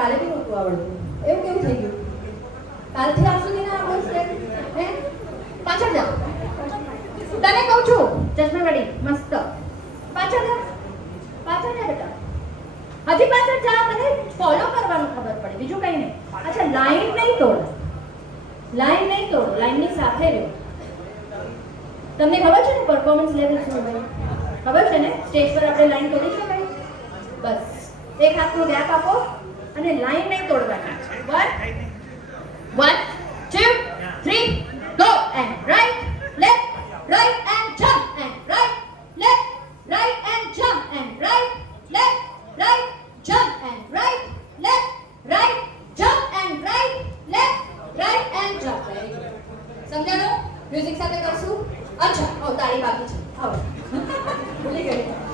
કાલે બી નહોતું આવડતું. એવું કેવું થઈ ગયું? કાલથી આજ સુધી ના આવડશે હે? પાછળ જાઓ. તને કહું છું ચશ્મા વાળી મસ્ત પાછળ જા બેટા. હજી પાછળ જા. તને ફોલો કરવાનું ખબર પડે, બીજું કઈ નહીં. અચ્છા, લાઈન નહીં તોડો, લાઈનની સાથે રહ્યો. તમને ખબર છે ને પરફોર્મન્સ લેવલ શું હોય? ખબર છે ને સ્ટેજ પર આપણે લાઈન તોડી શકાય? બસ એક હાથનો ગેપ આપો અને લાઈન નહીં તોડવાની. 1 2 3 go and right left right and jump and right left right and jump and right left right jump and right left right jump and right left right and jump. સમજાણું? Music સાથે કરશું. અચ્છા, તાળી બાકી છે. આવો. ભૂલી ગઈ.